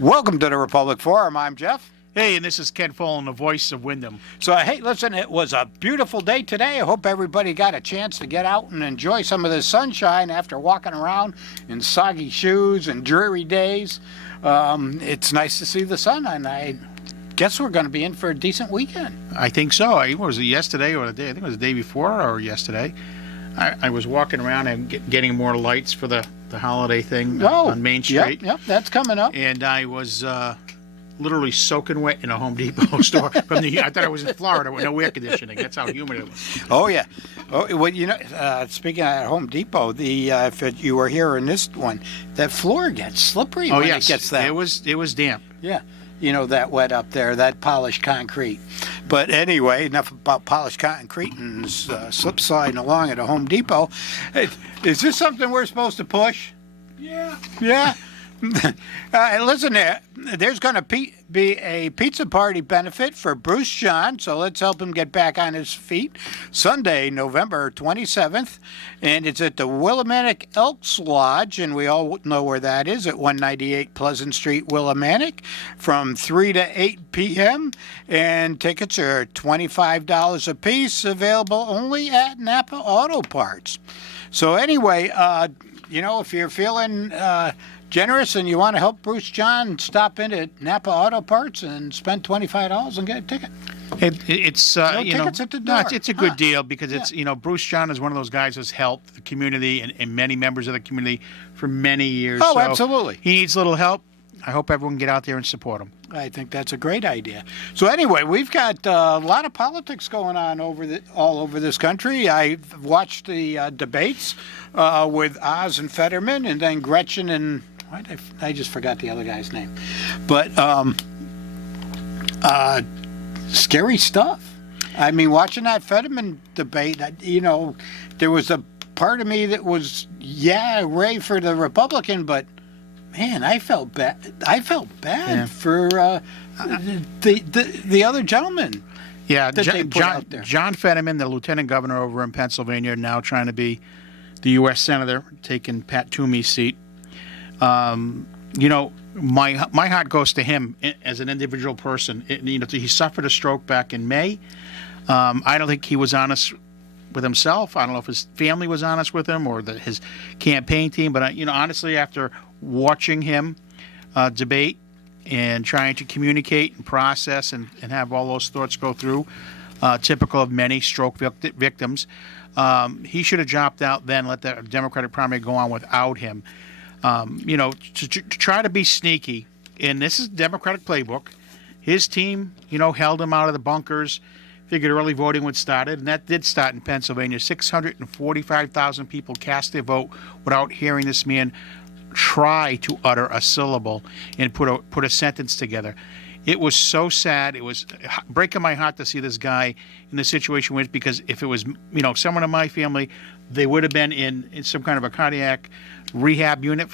Welcome to the Republic Forum. I'm Jeff. Hey, and this is Ken Follin, the voice of Wyndham. So, hey, listen, it was a beautiful day today. I hope everybody got a chance to get out and enjoy some of the sunshine after walking around in soggy shoes and dreary days. It's nice to see the sun, and I guess we're going to be in for a decent weekend. I think so. Was it yesterday or the day? I think it was the day before or yesterday. I was walking around and getting more lights for the holiday thing on Main Street. Yep, that's coming up. And I was literally soaking wet in a Home Depot store. I thought I was in Florida with no air conditioning. That's how humid it was. Oh, yeah. Oh, well, speaking of Home Depot, if you were here in this one, that floor gets slippery when it gets that. It was damp. Yeah. That wet up there, that polished concrete. But anyway, enough about polished concrete and slip sliding along at a Home Depot. Is this something we're supposed to push? Yeah. Yeah? Listen, there's going to be a pizza party benefit for Bruce John, so let's help him get back on his feet. Sunday, November 27th, and it's at the Willimantic Elks Lodge, and we all know where that is, at 198 Pleasant Street, Willimantic, from 3 to 8 p.m., and tickets are $25 a piece, available only at Napa Auto Parts. So anyway, if you're feeling generous and you want to help Bruce John, stop in at Napa Auto Parts and spend $25 and get a ticket. It's tickets at the door. It's a good deal because it's Bruce John is one of those guys who's helped the community and many members of the community for many years. Oh, so absolutely. He needs a little help. I hope everyone can get out there and support him. I think that's a great idea. So anyway, we've got a lot of politics going on all over this country. I watched the debates with Oz and Fetterman, and then Gretchen and I just forgot the other guy's name. But scary stuff. I mean, watching that Fetterman debate, there was a part of me that was, hooray for the Republican, but man, I felt bad for the other gentleman. Yeah, that John Fetterman, the lieutenant governor over in Pennsylvania, now trying to be the U.S. senator, taking Pat Toomey's seat. My heart goes to him as an individual person. He suffered a stroke back in May. I don't think he was honest with himself. I don't know if his family was honest with him or his campaign team. But honestly, after watching him debate and trying to communicate and process and have all those thoughts go through, typical of many stroke victims, he should have dropped out then, let the Democratic primary go on without him. To try to be sneaky, and this is Democratic playbook. His team, held him out of the bunkers, figured early voting would start it, and that did start in Pennsylvania. 645,000 people cast their vote without hearing this man try to utter a syllable and put a sentence together. It was so sad. It was breaking my heart to see this guy in the situation with, because if it was, someone in my family, they would have been in some kind of a cardiac rehab unit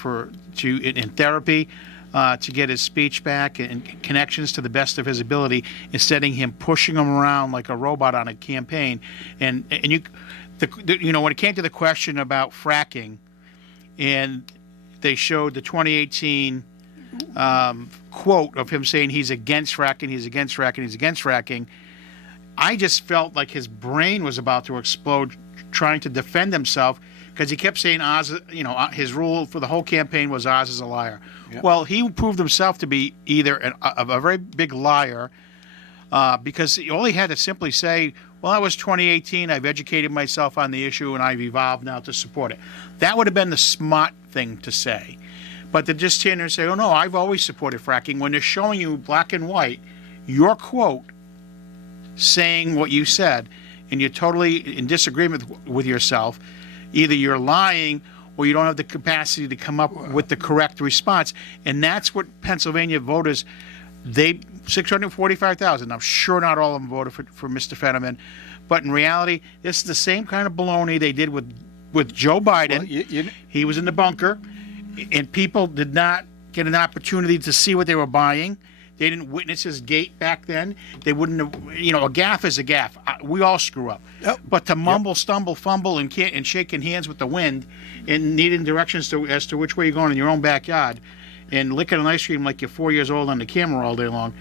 in therapy to get his speech back and connections to the best of his ability, instead of him pushing him around like a robot on a campaign. And when it came to the question about fracking, and they showed the 2018 quote of him saying he's against fracking, I just felt like his brain was about to explode trying to defend himself, because he kept saying Oz, his rule for the whole campaign was Oz is a liar. Yep. Well, he proved himself to be either a very big liar, because all he had to simply say, well, that was 2018, I've educated myself on the issue, and I've evolved now to support it. That would have been the smart thing to say. But to just stand there and say, oh, no, I've always supported fracking, when they're showing you black and white, your quote saying what you said, and you're totally in disagreement with yourself, either you're lying or you don't have the capacity to come up with the correct response. And that's what Pennsylvania voters, 645,000, I'm sure not all of them voted for Mr. Fetterman, but in reality, this is the same kind of baloney they did with Joe Biden. Well, he was in the bunker, and people did not get an opportunity to see what they were buying. They didn't witness his gate back then. They wouldn't have, a gaffe is a gaffe. We all screw up. Yep. But to mumble, stumble, fumble, and shaking hands with the wind and needing directions as to which way you're going in your own backyard, and licking an ice cream like you're 4 years old on the camera all day long.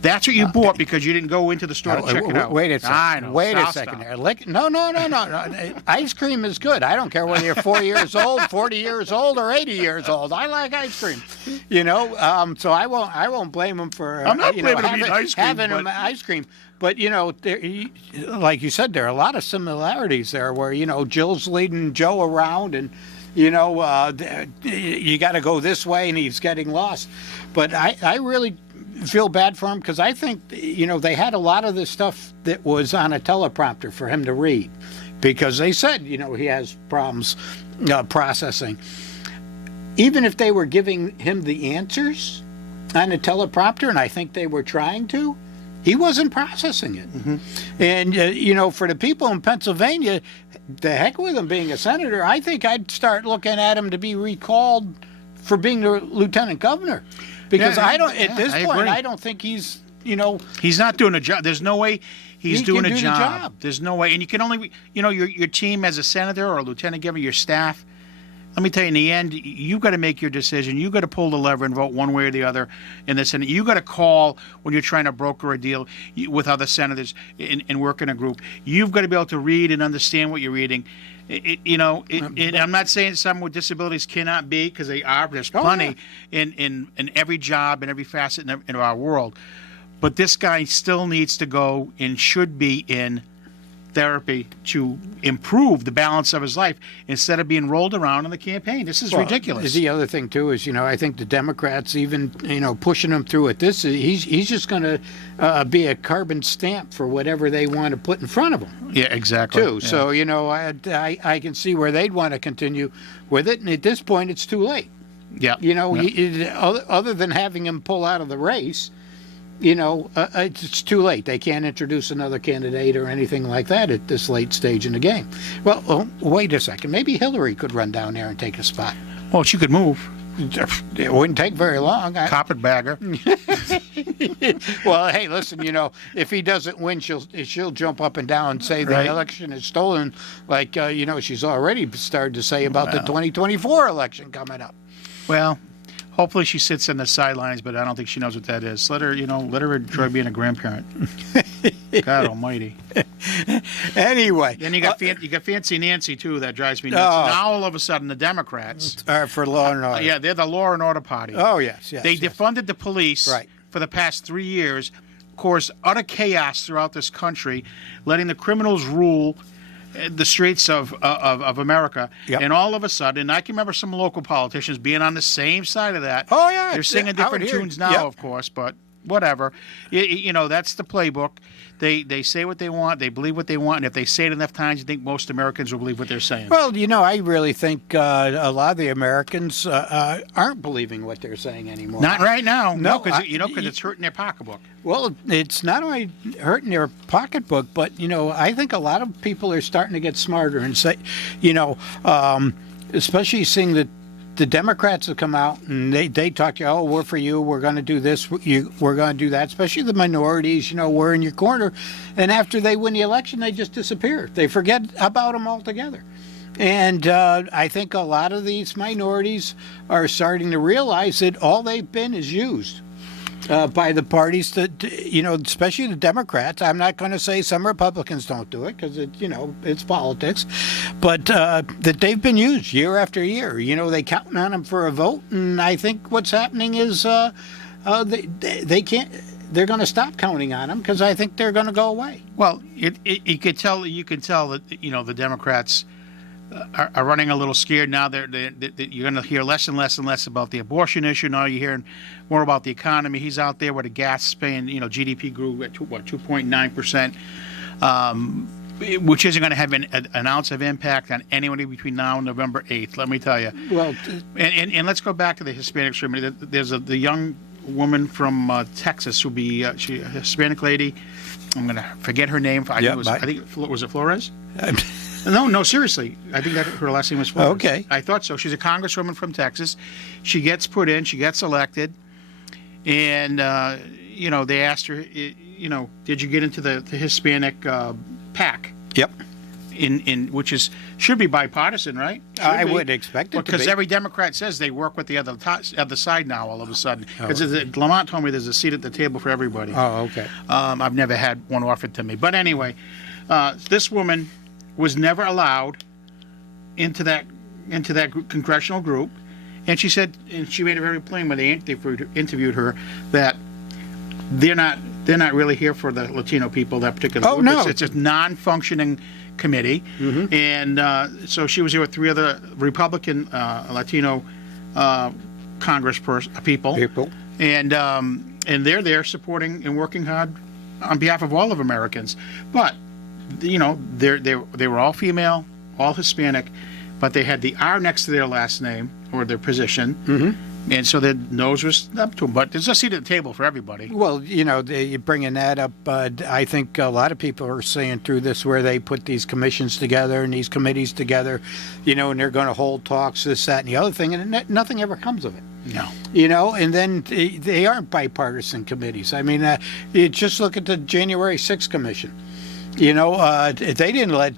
That's what you bought because you didn't go into the store to check it out. Wait a second. I know. Wait a Stop. second there. No. Ice cream is good. I don't care whether you're 4 years old, 40 years old, or 80 years old. I like ice cream. So I won't blame him for I'm not blaming him eating ice cream, having him ice cream. But like you said, there are a lot of similarities there where Jill's leading Joe around and. You got to go this way, and he's getting lost. But I really feel bad for him because I think, they had a lot of the stuff that was on a teleprompter for him to read because they said, he has problems processing. Even if they were giving him the answers on a teleprompter, and I think they were trying to, he wasn't processing it. Mm-hmm. And, for the people in Pennsylvania, the heck with him being a senator, I think I'd start looking at him to be recalled for being the lieutenant governor. Because at this point, I don't think he's, He's not doing a job. There's no way he's doing can a do the job. There's no way. And you can only, your team as a senator or a lieutenant governor, your staff, let me tell you, in the end, you've got to make your decision. You've got to pull the lever and vote one way or the other in the Senate. You've got to call when you're trying to broker a deal with other senators and work in a group. You've got to be able to read and understand what you're reading. And I'm not saying someone with disabilities cannot be, because they are. There's plenty in every job and every facet in our world. But this guy still needs to go and should be in therapy to improve the balance of his life instead of being rolled around in the campaign. This is ridiculous. The other thing too is, I think the Democrats even, pushing him through at this, he's just going to be a carbon stamp for whatever they want to put in front of him. Yeah, exactly. Too. Yeah. So, I can see where they'd want to continue with it. And at this point, it's too late. Yeah. Other than having him pull out of the race, it's too late. They can't introduce another candidate or anything like that at this late stage in the game. Well, wait a second. Maybe Hillary could run down there and take a spot. Well, she could move. It wouldn't take very long. Carpetbagger. Well, hey, listen, if he doesn't win, she'll jump up and down and say the election is stolen, like, she's already started to say about the 2024 election coming up. Well, hopefully she sits in the sidelines, but I don't think she knows what that is. Let her enjoy being a grandparent. God almighty. Anyway. Then you got Fancy Nancy, too. That drives me nuts. Now, all of a sudden, the Democrats. Are for law and order. Yeah, they're the law and order party. Oh, yes. They defunded the police for the past 3 years, caused utter chaos throughout this country, letting the criminals rule the streets of America. Yep. And all of a sudden, I can remember some local politicians being on the same side of that. Oh, yeah. They're singing different tunes now, of course, but whatever. That's the playbook. They say what they want. They believe what they want. And if they say it enough times, you think most Americans will believe what they're saying. Well, I really think a lot of the Americans aren't believing what they're saying anymore. Not right now. No, because it's hurting their pocketbook. Well, it's not only hurting their pocketbook, but, I think a lot of people are starting to get smarter and say, especially seeing that the Democrats have come out and they talk to you, oh, we're for you, we're going to do this, we're going to do that, especially the minorities, we're in your corner. And after they win the election, they just disappear. They forget about them altogether. And I think a lot of these minorities are starting to realize that all they've been is used by the parties that, especially the Democrats. I'm not going to say some Republicans don't do it because, it's politics. But that they've been used year after year. They count on them for a vote. And I think what's happening is they can't. They're going to stop counting on them because I think they're going to go away. Well, you can tell that, the Democrats are running a little scared now. You're going to hear less and less and less about the abortion issue. Now you're hearing more about the economy. He's out there where the gas paying, GDP grew at 2.9%, which isn't going to have an ounce of impact on anybody between now and November 8th. Let me tell you. Well, and let's go back to the Hispanic stream. There's the young woman from Texas who'll be she's a Hispanic lady. I'm going to forget her name. I think was it Flores? No, seriously. I think that her last name was Flores. Okay. I thought so. She's a congresswoman from Texas. She gets put in. She gets elected. And, they asked her, did you get into the Hispanic PAC? Yep. in which should be bipartisan, right? I would expect it to because be. every Democrat says they work with the other side now. All of a sudden, because Lamont told me there's a seat at the table for everybody. Oh, okay. I've never had one offered to me, but anyway, this woman was never allowed into that congressional group, and she said, and she made it very plain when they interviewed her that they're not really here for the Latino people, that particular group. No. It's a non-functioning committee. And so she was here with 3 other Republican Latino people. And they're there supporting and working hard on behalf of all of Americans. But, they were all female, all Hispanic, but they had the R next to their last name or their position. And so their nose was up to them. But there's a seat at the table for everybody. Well, you're bringing that up. I think a lot of people are saying through this where they put these commissions together and these committees together, and they're going to hold talks, this, that, and the other thing, and nothing ever comes of it. No. And then they aren't bipartisan committees. I mean, you just look at the January 6th Commission. They didn't let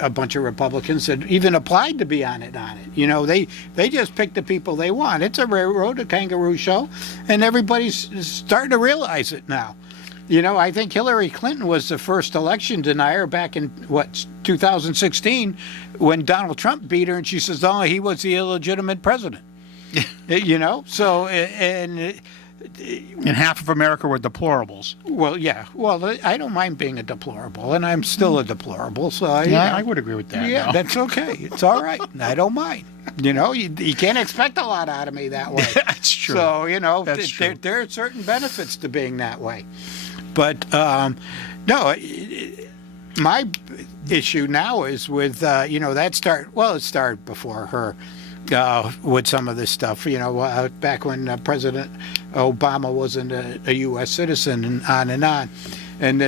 a bunch of Republicans that even applied to be on it. They just picked the people they want. It's a railroad, a kangaroo show, and everybody's starting to realize it now. I think Hillary Clinton was the first election denier back in 2016 when Donald Trump beat her, and she says, "Oh, he was the illegitimate president." So And half of America were deplorables. Well, yeah. Well, I don't mind being a deplorable, and I'm still a deplorable. So I would agree with that. Yeah, no. that's okay. It's all right. I don't mind. You can't expect a lot out of me that way. That's true. So That's true. There are certain benefits to being that way. But no, my issue now is with it started before her. With some of this stuff, back when President Obama wasn't a U.S. citizen, and on and on, and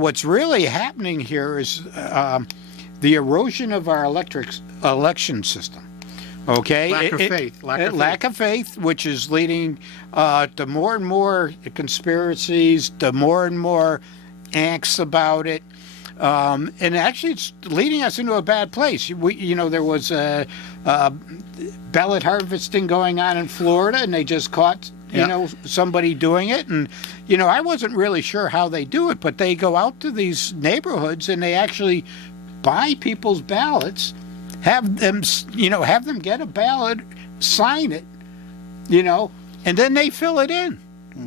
what's really happening here is the erosion of our election system. Okay, lack of faith, which is leading to more and more conspiracies, to more and more angst about it. And actually, it's leading us into a bad place. There was ballot harvesting going on in Florida, and they just caught, somebody doing it. And, I wasn't really sure how they do it, but they go out to these neighborhoods and they actually buy people's ballots, have them get a ballot, sign it, and then they fill it in.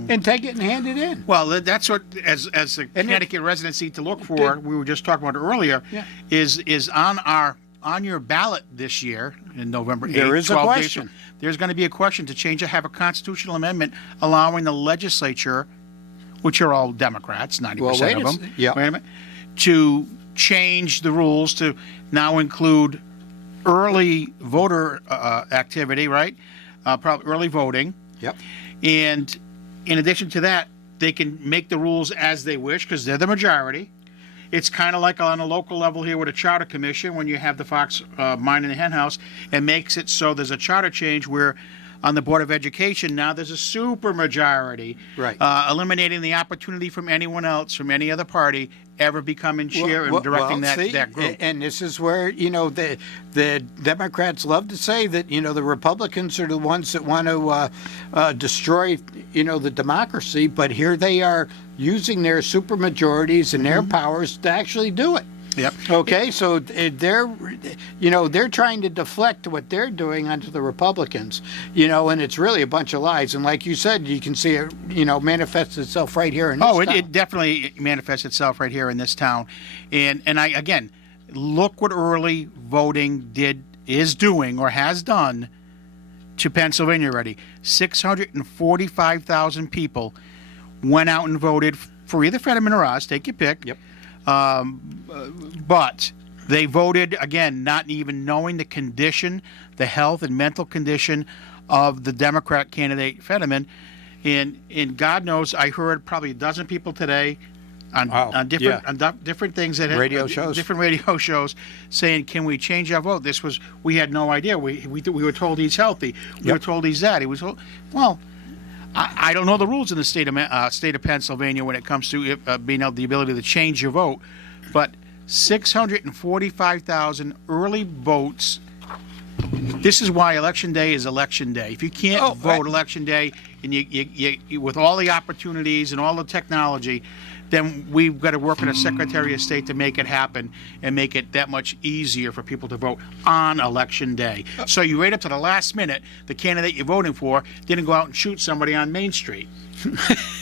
And take it and hand it in. Well, that's what, as a Connecticut residents need to look for. We were just talking about it earlier. Yeah. Is on your ballot this year in November 8th. There is a question. There's going to be a question to have a constitutional amendment allowing the legislature, which are all Democrats, 90% of them. Yeah. Wait a minute. To change the rules to now include early voter activity, right? Probably early voting. Yep. And in addition to that, they can make the rules as they wish because they're the majority. It's kind of like on a local level here with a charter commission when you have the fox mine in the hen house. It makes it so there's a charter change where on the Board of Education now there's a super majority, right? Eliminating the opportunity from anyone else, from any other party, ever becoming chair and directing that group. And this is where, the Democrats love to say that, the Republicans are the ones that want to destroy, the democracy. But here they are using their supermajorities and their powers to actually do it. Yep. Okay, so they're trying to deflect what they're doing onto the Republicans, and it's really a bunch of lies. And like you said, you can see it, manifests itself right here in this town. It definitely manifests itself right here in this town. And I again, look what early voting is doing or has done to Pennsylvania already. 645,000 people went out and voted for either Fetterman or Oz. Take your pick. Yep. But they voted, again, not even knowing the condition, the health and mental condition of the Democrat candidate, Fetterman. And God knows, I heard probably a dozen people today on different things that different radio shows saying, "Can we change our vote?" We had no idea. We were told he's healthy. We were told he's that. He was well. I don't know the rules in the state of Pennsylvania when it comes to being able the ability to change your vote, but 645,000 early votes. This is why Election Day is Election Day. If you can't vote Election Day, and you with all the opportunities and all the technology, then we've got to work with the Secretary of State to make it happen and make it that much easier for people to vote on Election Day. So you wait up to the last minute, the candidate you're voting for didn't go out and shoot somebody on Main Street.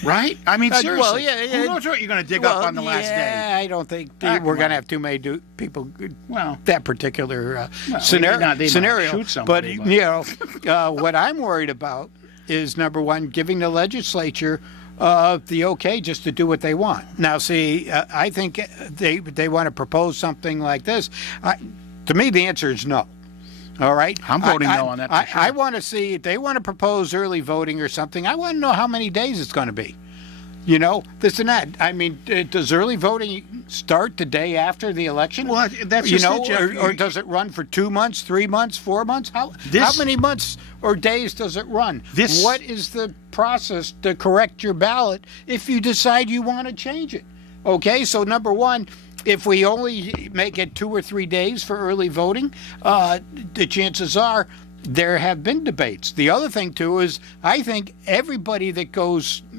Right? I mean, seriously. Who knows what you're going to dig up on the last day? I don't think we're going to have too many people. Well, that particular they scenario. might shoot somebody, but you know, what I'm worried about is, number one, giving the legislature the okay just to do what they want. Now, see, I think they want to propose something like this. To me, the answer is no. All right? I'm voting no on that for sure. I want to see, if they want to propose early voting or something, I want to know how many days it's going to be. You know, this and that. I mean, does early voting start the day after the election? Well, that's you just know, it, Jeff. or does it run for 2 months, 3 months, 4 months? How many months or days does it run? What is the process to correct your ballot if you decide you want to change it? Okay, so number one, if we only make it 2 or 3 days for early voting, the chances are there have been debates. The other thing, too, is I think everybody that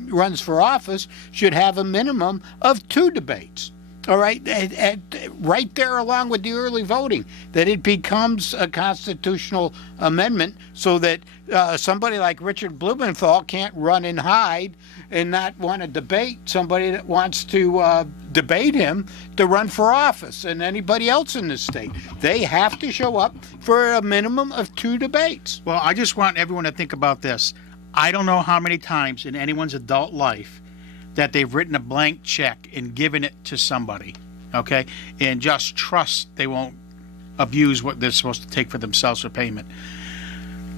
runs for office should have a minimum of 2 debates. All right, right there along with the early voting, that it becomes a constitutional amendment so that somebody like Richard Blumenthal can't run and hide and not want to debate somebody that wants to debate him to run for office, and anybody else in the state. They have to show up for a minimum of 2 debates. Well, I just want everyone to think about this. I don't know how many times in anyone's adult life that they've written a blank check and given it to somebody, okay, and just trust they won't abuse what they're supposed to take for themselves for payment.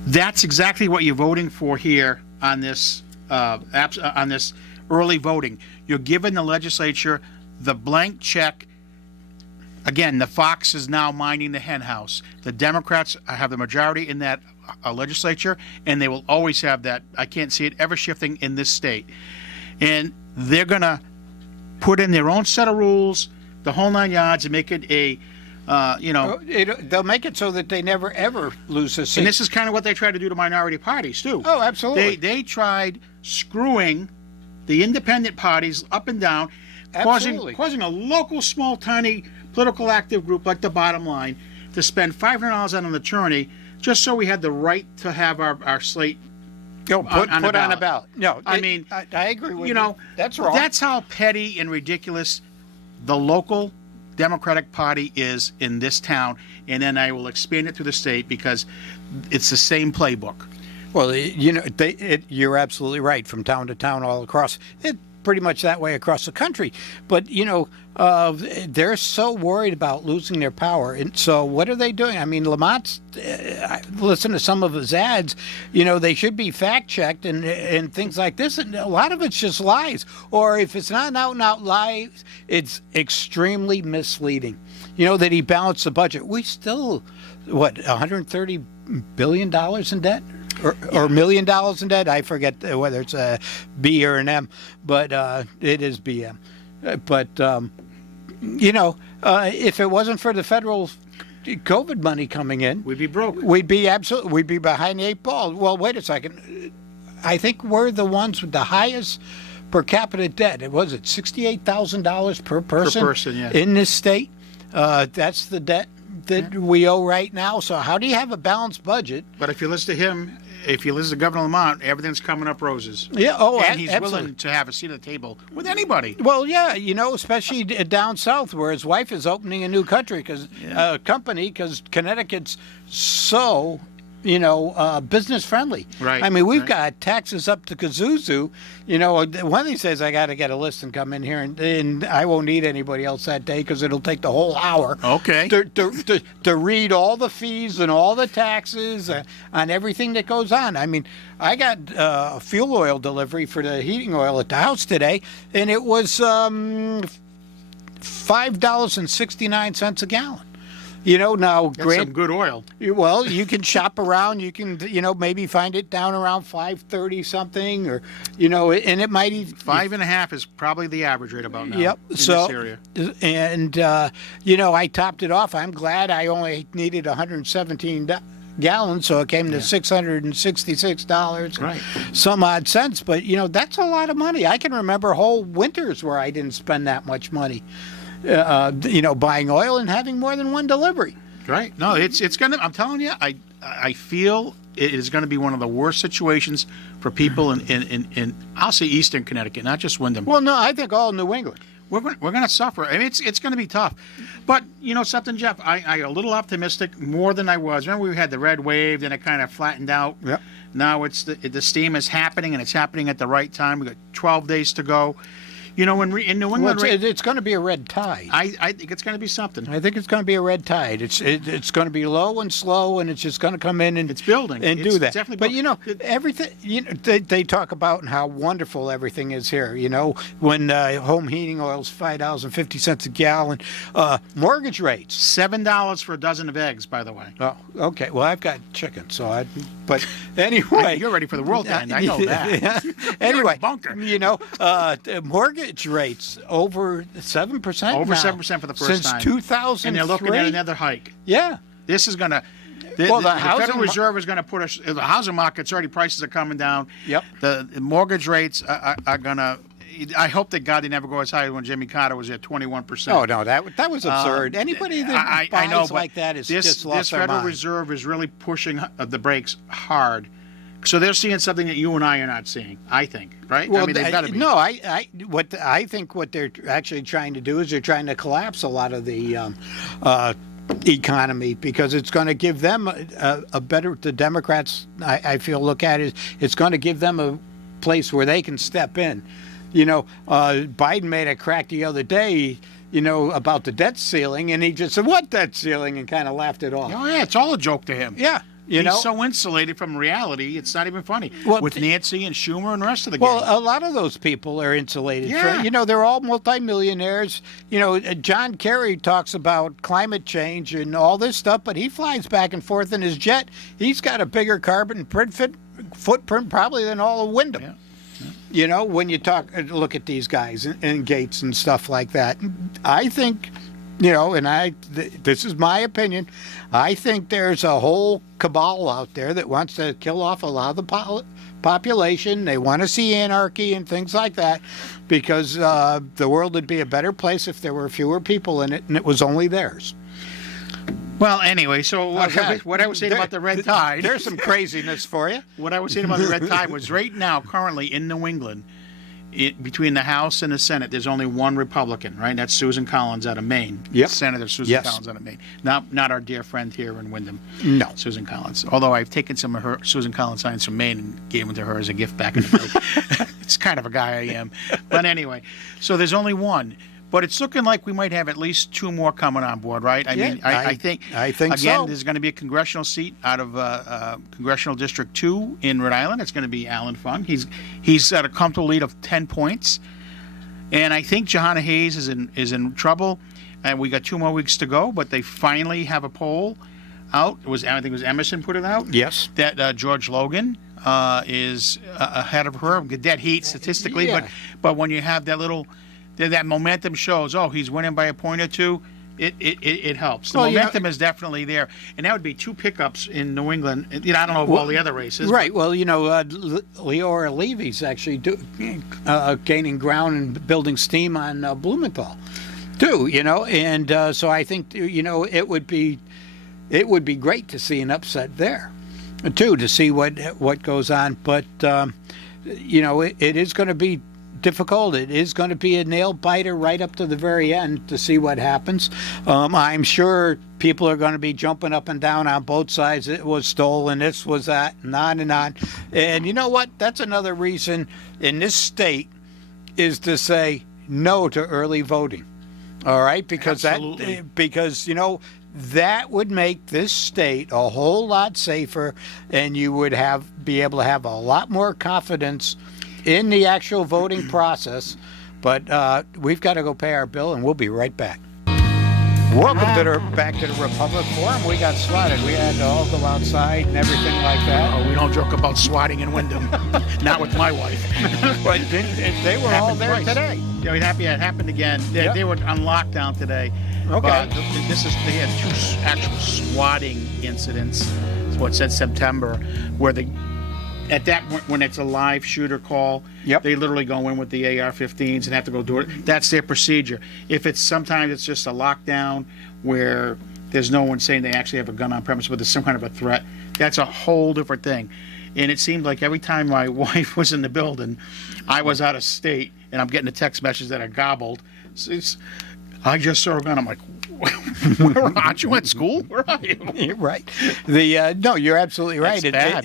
That's exactly what you're voting for here on this early voting. You're giving the legislature the blank check. Again, the fox is now minding the hen house. The Democrats have the majority in that legislature, and they will always have that. I can't see it ever shifting in this state. And they're going to put in their own set of rules, the whole 9 yards, and make it a, they'll make it so that they never, ever lose a seat. And this is kind of what they try to do to minority parties, too. Oh, absolutely. They tried screwing the independent parties up and down, causing a local, small, tiny political active group like the Bottom Line to spend $500 on an attorney just so we had the right to have our slate put on a ballot. No, I agree with you. Know, that's wrong. That's how petty and ridiculous the local Democratic Party is in this town, and then I will expand it to the state because it's the same playbook. Well, you know, you're absolutely right. From town to town, all across, it's pretty much that way across the country. But you know, they're so worried about losing their power, and so what are they doing? I mean, Lamont's. Listen to some of his ads. You know, they should be fact checked and things like this. And a lot of it's just lies, or if it's not an out and out lies, it's extremely misleading. You know, that he balanced the budget. We still, $130 billion in debt? Or $1 million in debt. I forget whether it's a B or an M, but it is BM. But you know, if it wasn't for the federal COVID money coming in, we'd be broke. We'd be behind the 8 ball. Well, wait a second. I think we're the ones with the highest per capita debt. Was it $68,000 per person? Yeah. In this state? That's the debt that we owe right now. So how do you have a balanced budget? But if you listen to him, if you listen to Governor Lamont, everything's coming up roses. Yeah. And he's willing to have a seat at the table with anybody. Well, yeah, you know, especially down south where his wife is opening a new company because Connecticut's so, you know, business friendly. Right. I mean, we've got taxes up to Kazuzu. You know, one of these days I got to get a list and come in here, and I won't need anybody else that day because it'll take the whole hour. Okay. To read all the fees and all the taxes on everything that goes on. I mean, I got a fuel oil delivery for the heating oil at the house today, and it was $5.69 a gallon. Now, That's some good oil. well, you can shop around. You can, maybe find it down around 530 something, or, and it might even 5.5 is probably the average rate about now. Yep. In So, this area. and I topped it off. I'm glad I only needed 117 gallons, so it came to $666 Right. some odd cents. But that's a lot of money. I can remember whole winters where I didn't spend that much money. Buying oil and having more than one delivery. Right. No, it's gonna. I'm telling you, I feel it is going to be one of the worst situations for people in I'll say Eastern Connecticut, not just Windham. Well, no, I think all New England. We're going to suffer. I mean, it's going to be tough. But something, Jeff, I a little optimistic more than I was. Remember, we had the red wave, then it kind of flattened out. Yep. Now the steam is happening, and it's happening at the right time. We got 12 days to go. In New England, Well, it's going to be a red tide. I think it's going to be something. I think it's going to be a red tide. It's going to be low and slow, and it's just going to come in and It's building. and It's do that. definitely But everything. They talk about how wonderful everything is here. When home heating oil's $5.50 a gallon, mortgage rates. $7 for a dozen of eggs, by the way. Oh, okay. Well, I've got chicken, so I. But anyway, You're ready for the world to end. I know that. Anyway, bunker. the mortgage rates over 7%. Over now, 7% for the first since time. 2003. And they're looking at another hike. Yeah. This is going to. Well, the the housing Federal mar- Reserve is going to put us. The housing market's already prices are coming down. Yep. The mortgage rates are going to. I hope that God they never go as high as when Jimmy Carter was at 21%. Oh no, that was absurd. Anybody that buys I know, but like that is this just lost this their Federal mind. Reserve is really pushing the brakes hard. So they're seeing something that you and I are not seeing. I think, right? Well, I mean, they've got to be. no, I think what they're actually trying to do is they're trying to collapse a lot of the economy, because it's going to give them a better. The Democrats, I feel, look at it. It's going to give them a place where they can step in. Biden made a crack the other day, about the debt ceiling, and he just said, "What debt ceiling?" and kind of laughed it off. Oh yeah, it's all a joke to him. Yeah. He's so insulated from reality, it's not even funny. Well, with Nancy and Schumer and the rest of the Well, gang. a lot of those people are insulated. Yeah. They're all multimillionaires. John Kerry talks about climate change and all this stuff, but he flies back and forth in his jet. He's got a bigger carbon footprint probably than all of Wyndham. Yeah. When you look at these guys and Gates and stuff like that. I think, this is my opinion, I think there's a whole cabal out there that wants to kill off a lot of the population. They want to see anarchy and things like that, because the world would be a better place if there were fewer people in it and it was only theirs. Well, anyway, so Okay. what I was saying about the red tide. There's some craziness for you. What I was saying about the red tide was right now, currently in New England, between the House and the Senate, there's only one Republican, right? That's Susan Collins out of Maine. Yep. Senator Susan Yes. Collins out of Maine. Not our dear friend here in Wyndham. No. Susan Collins. Although I've taken some of her Susan Collins signs from Maine and gave them to her as a gift back in the day. It's kind of a guy I am. But anyway, so there's only one. But it's looking like we might have at least two more coming on board, right? I mean, I think think again, so. there's going to be a congressional seat out of Congressional District 2 in Rhode Island. It's going to be Alan Fung. He's got a comfortable lead of 10 points. And I think Johanna Hayes is in trouble. And we got 2 more weeks to go, but they finally have a poll out. I think it was Emerson put it out. Yes. That George Logan is ahead of her. Dead heat statistically, Yeah. but when you have that momentum shows, he's winning by a point or two, it helps. The momentum is definitely there. And that would be 2 pickups in New England. I don't know of all the other races. Right. Well, Leora Levy's actually gaining ground and building steam on Blumenthal, too. And so I think it would be great to see an upset there, too, to see what goes on. But it is going to be difficult. It is going to be a nail biter right up to the very end to see what happens. I'm sure people are going to be jumping up and down on both sides. It was stolen, this was that, and on and on. And you know what? That's another reason in this state is to say no to early voting. All right? Because Absolutely. that would make this state a whole lot safer, and you would be able to have a lot more confidence in the actual voting process. But we've got to go pay our bill, and we'll be right back. Welcome to back to the Republic Forum. We got swatted. We had to all go outside and everything like that. Oh, we don't joke about swatting in Wyndham. Not with my wife. But they were all Happened there twice. today. Yeah, it happened again. They were on lockdown today. Okay. But they had two actual swatting incidents. It's what said September, where at that point, when it's a live shooter call, Yep. they literally go in with the AR-15s and have to go do it. That's their procedure. If sometimes it's just a lockdown where there's no one saying they actually have a gun on premise, but there's some kind of a threat, that's a whole different thing. And it seemed like every time my wife was in the building, I was out of state, and I'm getting a text message that I gobbled. I just saw a gun. I'm like, where aren't you at school? Where are you? You're right. No, you're absolutely right. It's bad.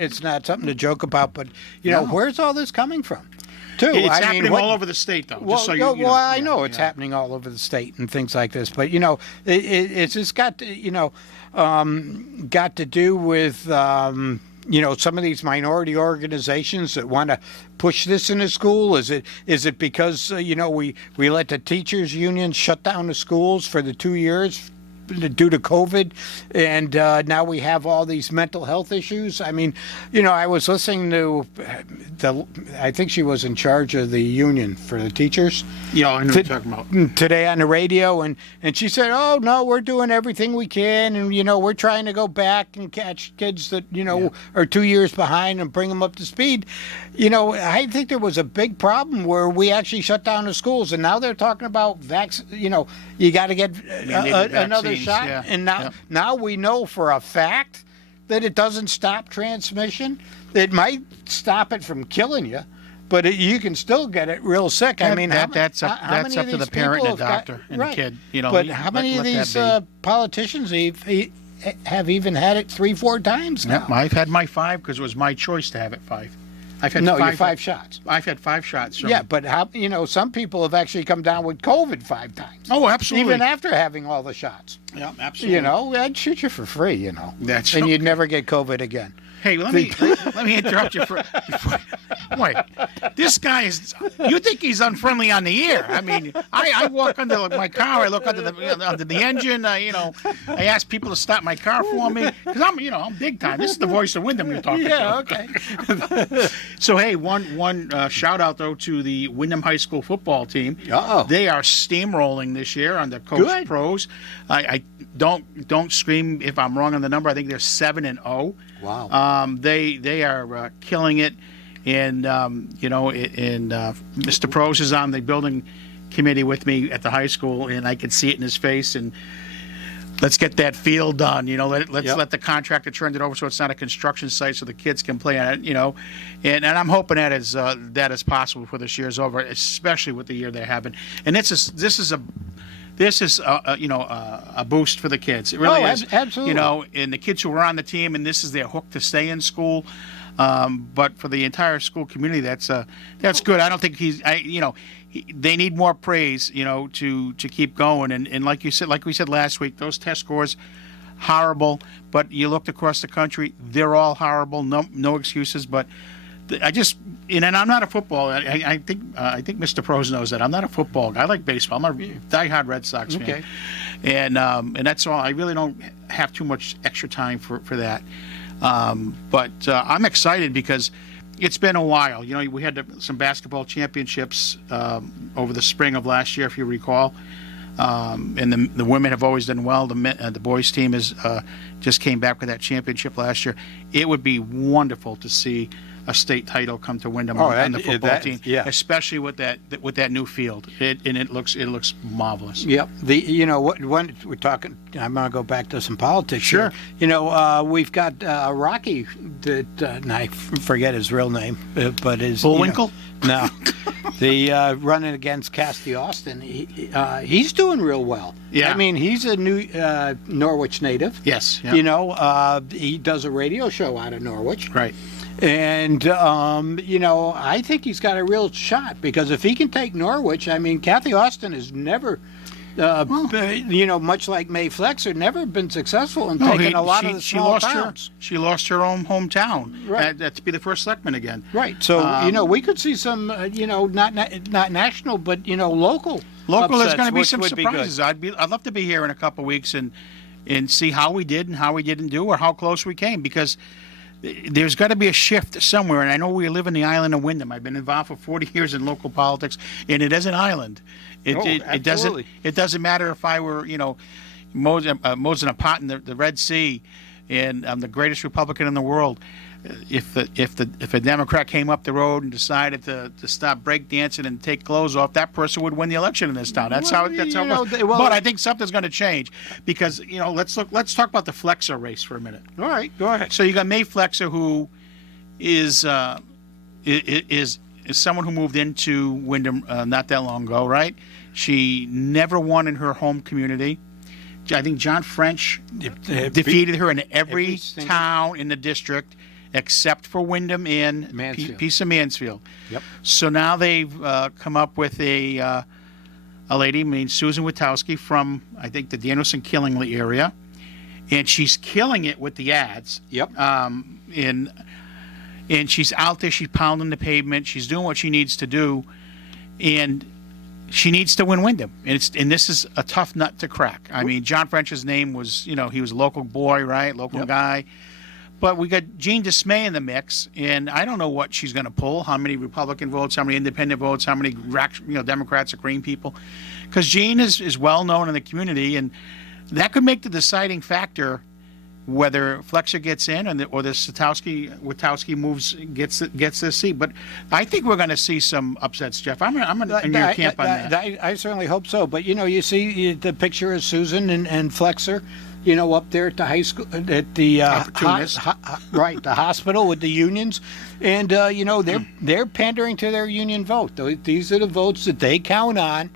It's not something to joke about, but where's all this coming from? Too. It's happening all over the state, though. Well, just so you know. I know it's happening all over the state and things like this, but it's just got to, got to do with some of these minority organizations that want to push this into school. Is it because we let the teachers union shut down the schools for the 2 years due to COVID, and now we have all these mental health issues? I mean, I was listening to I think she was in charge of the union for the teachers. Yeah, I know what you're talking about. Today on the radio, and she said, "Oh no, we're doing everything we can, and we're trying to go back and catch kids that are 2 years behind and bring them up to speed." I think there was a big problem where we actually shut down the schools, and now they're talking about you got to get another shot, yeah. and now we know for a fact that it doesn't stop transmission. It might stop it from killing you, but you can still get it real sick. That's up to the parent and the doctor and the kid. But how many of these politicians have even had it 3-4 times now? Yeah, I've had my 5 because it was my choice to have it 5. I've had your 5 shots. I've had 5 shots. Yeah, but some people have actually come down with COVID 5 times. Oh, absolutely. Even after having all the shots. Yeah, absolutely. I'd shoot you for free. That's and okay. You'd never get COVID again. Hey, let me interrupt you for. Wait, this guy is. You think he's unfriendly on the air? I mean, I walk under my car. I look under the engine. I ask people to stop my car for me because I'm big time. This is the voice of Wyndham you're talking to. Yeah, okay. So hey, one shout out though to the Wyndham High School football team. Uh-oh. They are steamrolling this year under Coach Pros. I don't scream if I'm wrong on the number. I think they're 7-0. Wow. They are killing it, and Mr. Pros is on the building committee with me at the high school, and I can see it in his face. And let's get that field done. Let's let the contractor turn it over so it's not a construction site, so the kids can play on it. And I'm hoping that is possible before this year's over, especially with the year they're having. And this is a boost for the kids. It really is. Absolutely. And the kids who are on the team, and this is their hook to stay in school. But for the entire school community, that's good. I don't think they need more praise, to keep going. And like we said last week, those test scores, horrible. But you looked across the country, they're all horrible. No excuses. But and I'm not a football. I think Mr. Pros knows that I'm not a football guy. I like baseball. I'm a diehard Red Sox fan. Okay. And that's all. I really don't have too much extra time for that. But I'm excited because it's been a while. We had some basketball championships over the spring of last year, if you recall. And the women have always done well. The boys team just came back with that championship last year. It would be wonderful to see a state title come to Wyndham on the football team, especially with that new field. It looks marvelous. Yep. When we're talking, I'm going to go back to some politics. Sure. Here. We've got Rocky that and I forget his real name, but his Bullwinkle. No, the running against Cassidy Austin. He's doing real well. Yeah. I mean, he's a new Norwich native. Yes. Yeah. He does a radio show out of Norwich. Right. And, I think he's got a real shot because if he can take Norwich, I mean, Kathy Austin has never, much like Mae Flexer, never been successsul in taking a lot of the small towns. She lost her own hometown to be the first selectman again. Right. So, we could see some, not national, but, local Local, there's upsets, going to be which some would be good. surprises. I'd love to be here in a couple of weeks and see how we did and how we didn't do or how close we came, because there's got to be a shift somewhere. And I know we live in the island of Wyndham. I've been involved for 40 years in local politics, and it is an island. It absolutely. it doesn't matter if I were, mosing a pot in the Red Sea, and I'm the greatest Republican in the world. If a Democrat came up the road and decided to stop breakdancing and take clothes off, that person would win the election in this town. That's how it goes. But I think something's going to change, because let's talk about the Flexer race for a minute. All right, go ahead. So you got Mae Flexer, who is someone who moved into Wyndham not that long ago, right? She never won in her home community. I think John French defeated her in every town in the district except for Wyndham and Mansfield. Piece of Mansfield. Yep. So now they've come up with a lady named Susan Witowski from, I think, the Danielson Killingly area, and she's killing it with the ads. Yep. And she's out there. She's pounding the pavement. She's doing what she needs to do, and she needs to win Wyndham. And this is a tough nut to crack. I mean, John French's name was, he was a local boy, right? Local guy. But we got Jean Dismay in the mix, and I don't know what she's going to pull, how many Republican votes, how many independent votes, how many Democrats or Green people. Because Jean is well-known in the community, and that could make the deciding factor whether Flexer gets in or the Witowski gets this seat. But I think we're going to see some upsets, Jeff. I'm in your camp on that. I certainly hope so. But, you see the picture of Susan and Flexer, up there at the high school, at the Opportunist. right, the hospital with the unions, and they're pandering to their union vote. These are the votes that they count on.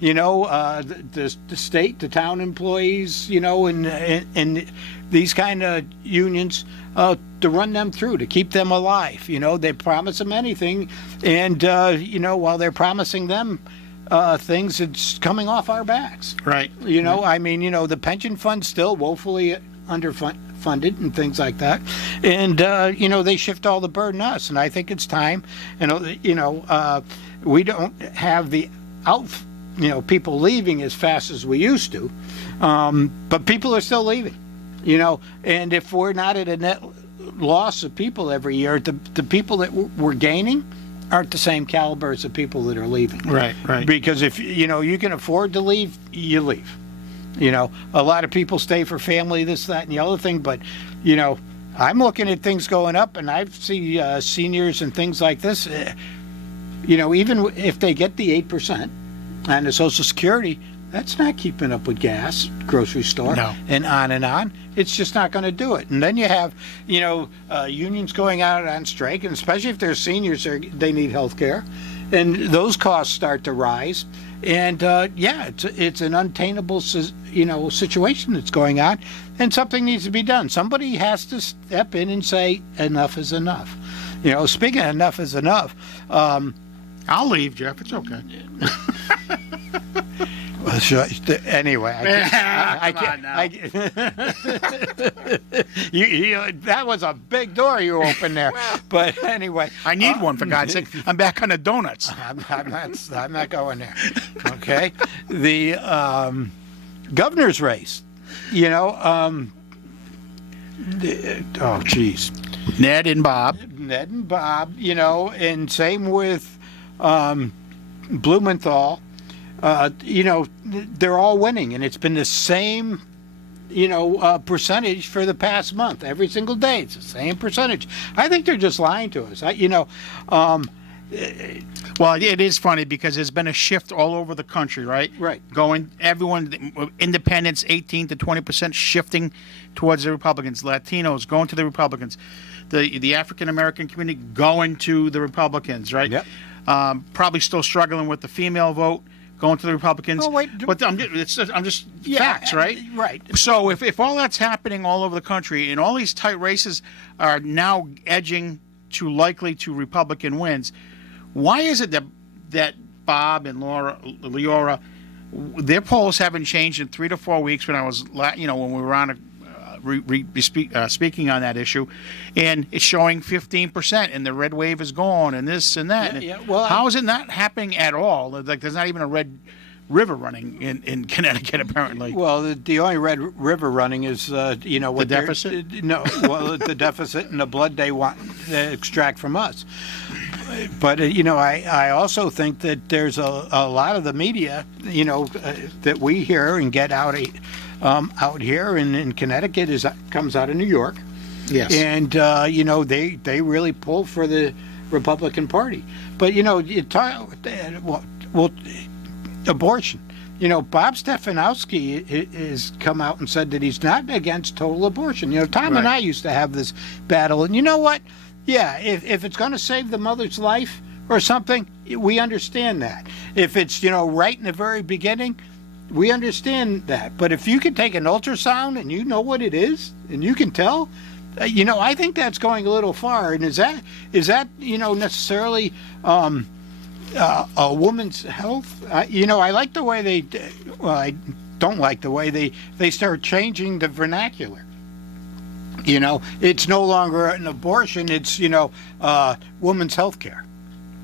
The state, the town employees, and these kind of unions to run them through, to keep them alive. They promise them anything, and while they're promising them things, it's coming off our backs. Right. The pension fund's still woefully underfunded and things like that, and they shift all the burden on us. And I think it's time. We don't have the people leaving as fast as we used to, but people are still leaving. And if we're not at a net loss of people every year, the people that we're gaining aren't the same caliber as the people that are leaving. Right. Because if you can afford to leave, you leave. A lot of people stay for family, this, that, and the other thing. But I'm looking at things going up, and I see seniors and things like this. Even if they get the 8% on the Social Security, that's not keeping up with gas, grocery store, and on and on. It's just not going to do it. And then you have, unions going out on strike, and especially if they're seniors, they need health care, and those costs start to rise. And it's an untenable, situation that's going on, and something needs to be done. Somebody has to step in and say enough is enough. Speaking of enough is enough. I'll leave, Jeff. It's okay. Anyway, I can't. That was a big door you opened there. But anyway, I need one, for God's sake. I'm back on the donuts. I'm not going there. Okay, the governor's race. Oh, geez. Ned and Bob, and same with Blumenthal. They're all winning, and it's been the same, percentage for the past month. Every single day, it's the same percentage. I think they're just lying to us. Well, it is funny because there's been a shift all over the country, right? Right. Independents, 18 to 20% shifting towards the Republicans. Latinos going to the Republicans. The African American community going to the Republicans, right? Yep. Probably still struggling with the female vote, going to the Republicans. Oh, wait. But I'm just facts, right? Right. So if all that's happening all over the country and all these tight races are now edging likely to Republican wins, why is it that Bob and Leora, their polls haven't changed in 3 to 4 weeks when when we were on speaking on that issue, and it's showing 15%, and the red wave is gone, and this and that. Well, how is it not happening at all? Like there's not even a red river running in Connecticut, apparently. Well, the only red river running is, what The they're- deficit? No, well, the deficit and the blood they want to extract from us. But I also think that there's a lot of the media, that we hear and get out here in Connecticut comes out of New York. Yes. And they really pull for the Republican Party. But you talk well, abortion. Bob Stefanowski has come out and said that he's not against total abortion. Tom and Right. I used to have this battle, and you know what? Yeah, if it's going to save the mother's life or something, we understand that. If it's right in the very beginning, we understand that. But if you can take an ultrasound and you know what it is and you can tell, I think that's going a little far. And is that necessarily a woman's health? I like the way I don't like the way they start changing the vernacular. It's no longer an abortion. It's woman's health care.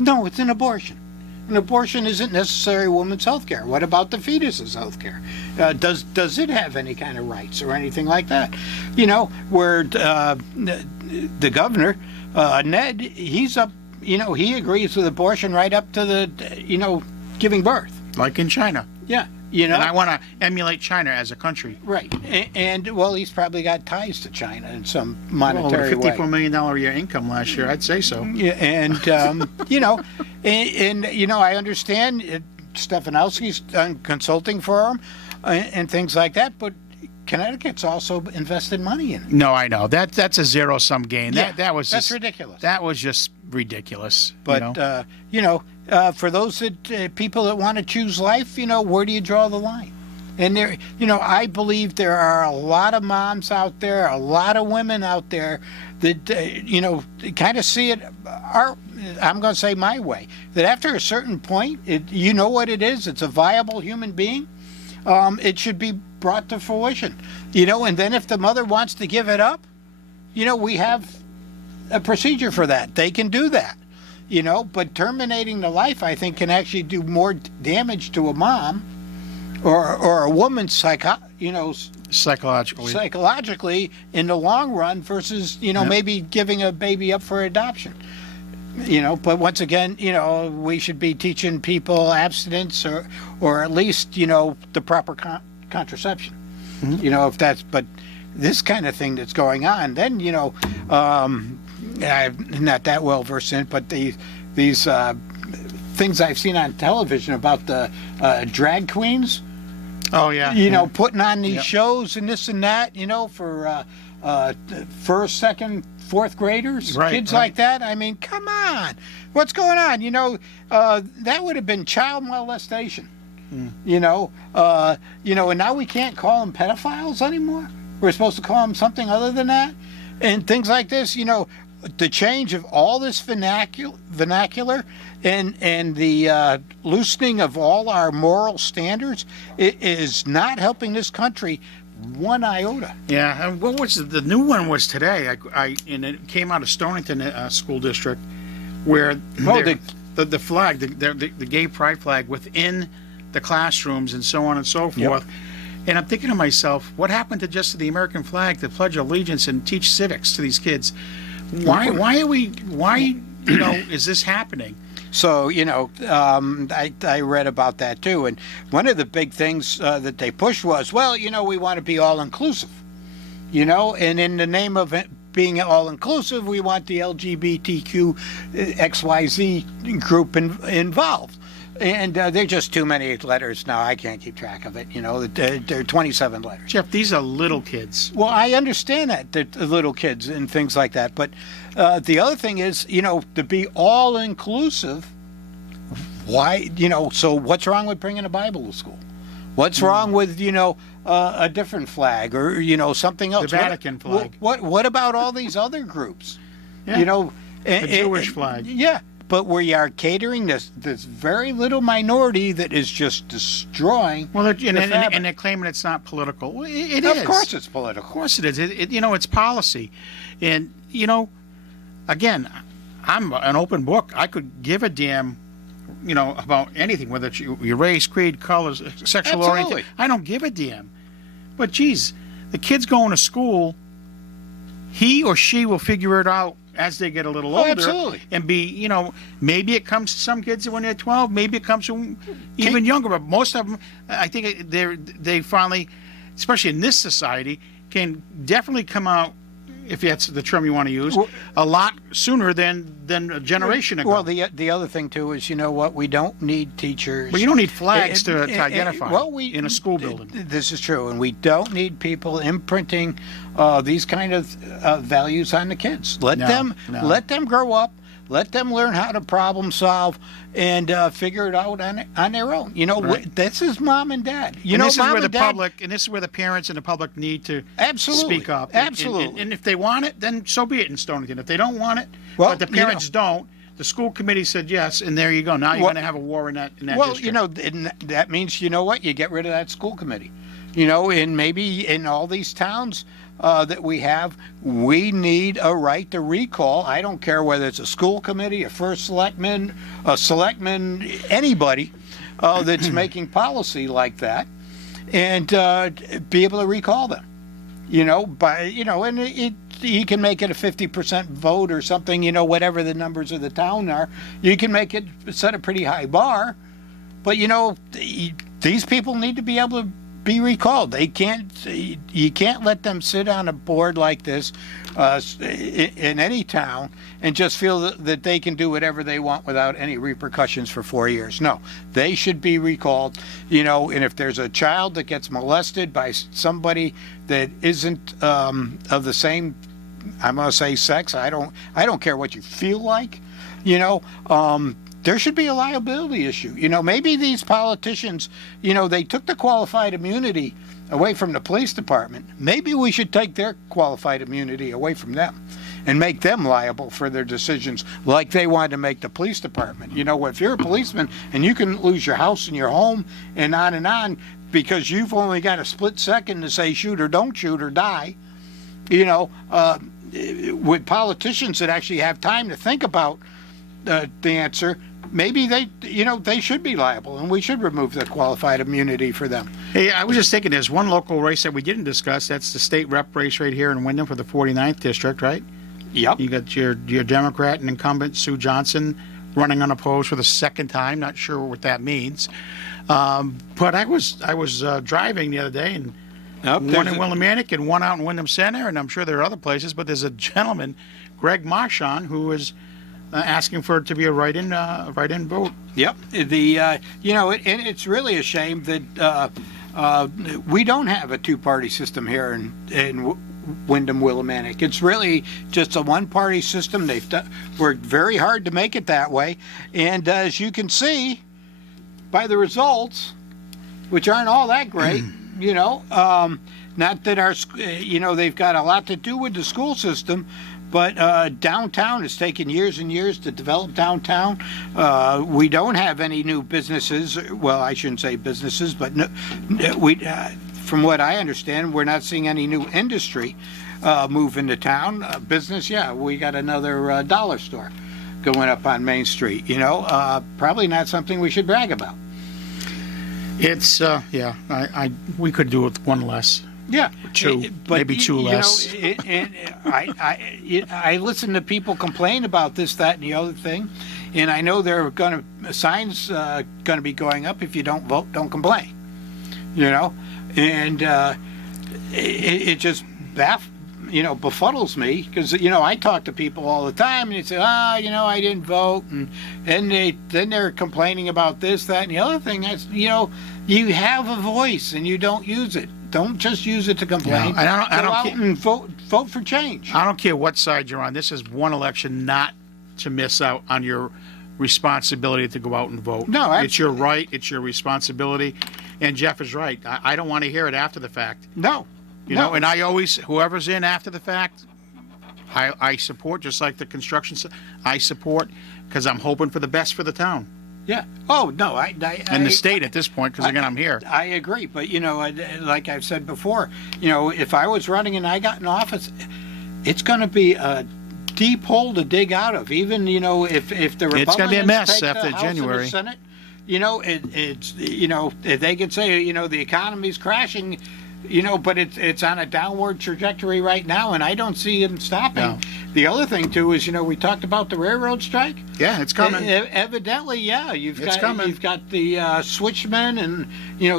No, it's an abortion. An abortion isn't necessarily woman's health care. What about the fetus's health care? Does it have any kind of rights or anything like that? Where the governor, Ned, he's up, he agrees with abortion right up to the, giving birth. Like in China. Yeah. And I want to emulate China as a country. Right. And well, he's probably got ties to China in some Well, monetary with a $54 way. million a year income last year, I'd say so. Yeah, and I understand Stefanowski's done consulting for him and things like that, but Connecticut's also invested money in it. No, I know that's a zero-sum game. Yeah, That was that's just, ridiculous. That was just ridiculous. But for those people that want to choose life, where do you draw the line? And there, I believe there are a lot of moms out there, a lot of women out there that kind of see it. I'm going to say my way, that after a certain point, you know what it is. It's a viable human being. It should be brought to fruition. And then if the mother wants to give it up, we have a procedure for that. They can do that. But terminating the life, I think, can actually do more damage to a mom or a woman psychologically in the long run versus maybe giving a baby up for adoption. But once again, we should be teaching people abstinence or at least the proper contraception. Mm-hmm. If that's, but this kind of thing that's going on, then I'm not that well versed in it, but these things I've seen on television about the drag queens. Oh yeah. Putting on these Yep. shows and this and that, for first, second, fourth graders, Right, kids right. like that. I mean, come on, what's going on? That would have been child molestation. And now we can't call them pedophiles anymore. We're supposed to call them something other than that, and things like this. The change of all this vernacular and the loosening of all our moral standards, it is not helping this country one iota. Yeah, and what was the new one was today? And it came out of Stonington School District, where the flag, the gay pride flag within the classrooms and so on and so forth. And I'm thinking to myself, what happened to just the American flag to pledge allegiance and teach civics to these kids? Why is this happening? So, I read about that too. And one of the big things that they pushed was, we want to be all inclusive, and in the name of it being all inclusive, we want the LGBTQ XYZ group involved. And there are just too many letters now. I can't keep track of it. There are 27 letters. Jeff, these are little kids. Well, I understand that, the little kids and things like that. But the other thing is, to be all inclusive, why, so what's wrong with bringing a Bible to school? What's wrong with, a different flag or, something else? The Vatican flag. What about all these other groups? Yeah. The Jewish flag. Yeah. But we are catering this very little minority that is just destroying Well, the fabric. and they're claiming it's not political. Well, it is. Of course it's political. Of course it is. It's policy. And, again, I'm an open book. I could give a damn about anything, whether it's your race, creed, colors, sexual Absolutely. orientation. I don't give a damn. But geez, the kid's going to school. He or she will figure it out as they get a little older. Absolutely. And be, maybe it comes to some kids when they're 12. Maybe it comes to even younger. But most of them, I think they finally, especially in this society, can definitely come out, if that's the term you want to use, a lot sooner than a generation ago. Well, the other thing too is, you know what? We don't need teachers. But you don't need flags to identify in a school building. This is true, and we don't need people imprinting these kind of values on the kids. Let them grow up. Let them learn how to problem solve and figure it out on their own. Right. This is mom and dad. This is where the public, and this is where the parents and the public need to absolutely speak up. Absolutely. And if they want it, then so be it in Stonington. If they don't want it, well, but the parents don't, the school committee said yes, and there you go. Now you're going to have a war in that district. Well, and that means, you know what? You get rid of that school committee. And maybe in all these towns that we have, we need a right to recall. I don't care whether it's a school committee, a first selectman, anybody that's making policy like that, and be able to recall them. And you can make it a 50% vote or something. Whatever the numbers of the town are, you can make it set a pretty high bar. But these people need to be able to be recalled. They can't. You can't let them sit on a board like this in any town and just feel that they can do whatever they want without any repercussions for 4 years. No, they should be recalled. And if there's a child that gets molested by somebody that isn't of the same, I'm going to say, sex. I don't care what you feel like. There should be a liability issue. Maybe these politicians, they took the qualified immunity away from the police department. Maybe we should take their qualified immunity away from them and make them liable for their decisions like they wanted to make the police department. If you're a policeman and you can lose your house and your home and on because you've only got a split second to say shoot or don't shoot or die, with politicians that actually have time to think about the answer, maybe they should be liable, and we should remove the qualified immunity for them. Hey, I was just thinking, there's one local race that we didn't discuss. That's the state rep race right here in Wyndham for the 49th district, right? Yep. You got your Democrat and incumbent Sue Johnson running unopposed for the second time. Not sure what that means. But I was driving the other day, and one in Willimantic and one out in Wyndham Center, and I'm sure there are other places. But there's a gentleman, Greg Marchand, who is asking for it to be a write-in vote. Yep. And it's really a shame that we don't have a two-party system here in Wyndham Willimantic. It's really just a one-party system. They've worked very hard to make it that way, and as you can see by the results, which aren't all that great, not that they've got a lot to do with the school system. But downtown has taken years and years to develop downtown. We don't have any new businesses. Well, I shouldn't say businesses, but from what I understand, we're not seeing any new industry move into town. Business, yeah, we got another dollar store going up on Main Street. Probably not something we should brag about. It's we could do with one less. Yeah, maybe two less. I listen to people complain about this, that, and the other thing, and I know there are signs going to be going up. If you don't vote, don't complain. And it just befuddles me because I talk to people all the time, and they say, I didn't vote, and then they're complaining about this, that, and the other thing. That's you have a voice and you don't use it. Don't just use it to complain. I don't Go out and vote for change. I don't care what side you're on. This is one election not to miss out on your responsibility to go out and vote. No, it's your right. It's your responsibility. And Jeff is right. I don't want to hear it after the fact. No. And I always, whoever's in after the fact, I support, just like the construction. I support because I'm hoping for the best for the town. Yeah. Oh, no. And the state at this point, because again, I'm here. I agree. But, like I've said before, if I was running and I got in office, it's going to be a deep hole to dig out of. Even if the Republicans It's gonna be a mess take after the House and the January. Senate, it's if they could say the economy's crashing, but it's on a downward trajectory right now, and I don't see them stopping. No. The other thing too is we talked about the railroad strike. Yeah, it's coming. Evidently, yeah, It's coming. you've got the switchmen and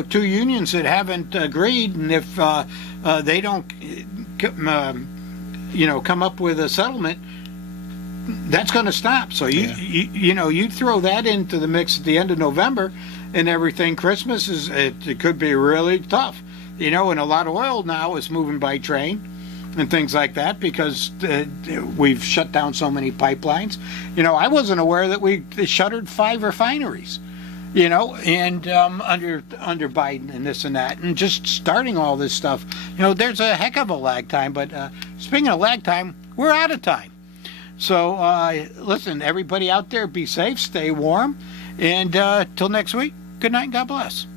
two unions that haven't agreed, and if they don't come up with a settlement, that's going to stop. So you throw that into the mix at the end of November, and everything. Christmas it could be really tough. And a lot of oil now is moving by train and things like that because we've shut down so many pipelines. I wasn't aware that we shuttered 5 refineries. And under Biden and this and that, and just starting all this stuff. There's a heck of a lag time. But speaking of lag time, we're out of time. So listen, everybody out there, be safe, stay warm, and till next week, good night and God bless.